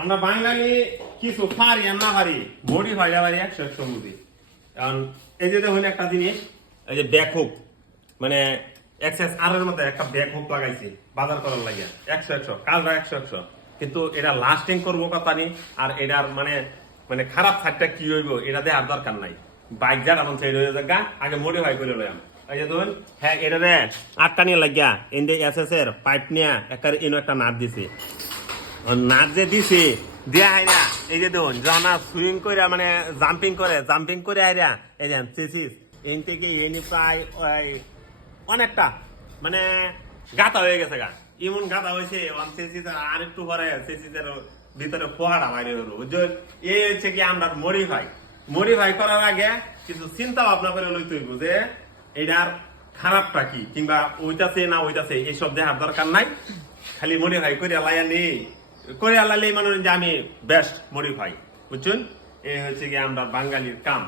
আমরা বাঙালি কিছু পারি আর না পারি বডি ফাইলা পারি 100 বুঝি। কারণ এই যে দেখুন একটা জিনিস, এই যে ব্যাক হুক মানে এক্সএস আর এর মধ্যে একটা ব্যাক হুক লাগাইছি বাজার করার লাগে 100 কাজটা 100 কিন্তু এটা লাস্টিং করবো কথা নি। আর এটার মানে মানে খারাপ সাইডটা কি হইব এটা দেওয়ার দরকার নাই। বাইক যার এমন সাইড হয়ে যাগা আগে মডিফাই করে লইলাম। এই যে ধরুন হ্যাঁ এটা রে আটকানি লাগিয়া এনডে এসএস এর পাইপ নিয়ে একটা নাট দিছে। নাচ যে দিছে দিয়া আইরা এই যে দেখুন জানা সুইং করে মানে জাম্পিং করে আইরা এই যে চেসিস এন থেকে এনি প্রায় অনেকটা মানে গাতা হয়ে গেছে গা। এমন গাতা হয়েছে চেসিস আর একটু পরে চেসিসের ভিতরে ফোহাটা বাইরে হলো বুঝছেন। এই হচ্ছে কি আমরা মডিফাই করার আগে কিছু চিন্তা ভাবনা করে লইতে হইব যে এটার খারাপটা কি কিংবা ওইটাছে না ওইটাছে এইসব দেখার দরকার নাই। খালি মডিফাই করে লাইয়া নেই করে আলালে মনে যে আমি বেস্ট মডিফাই বুঝছেন। এই হচ্ছে কি আমরা বাঙালির কাম।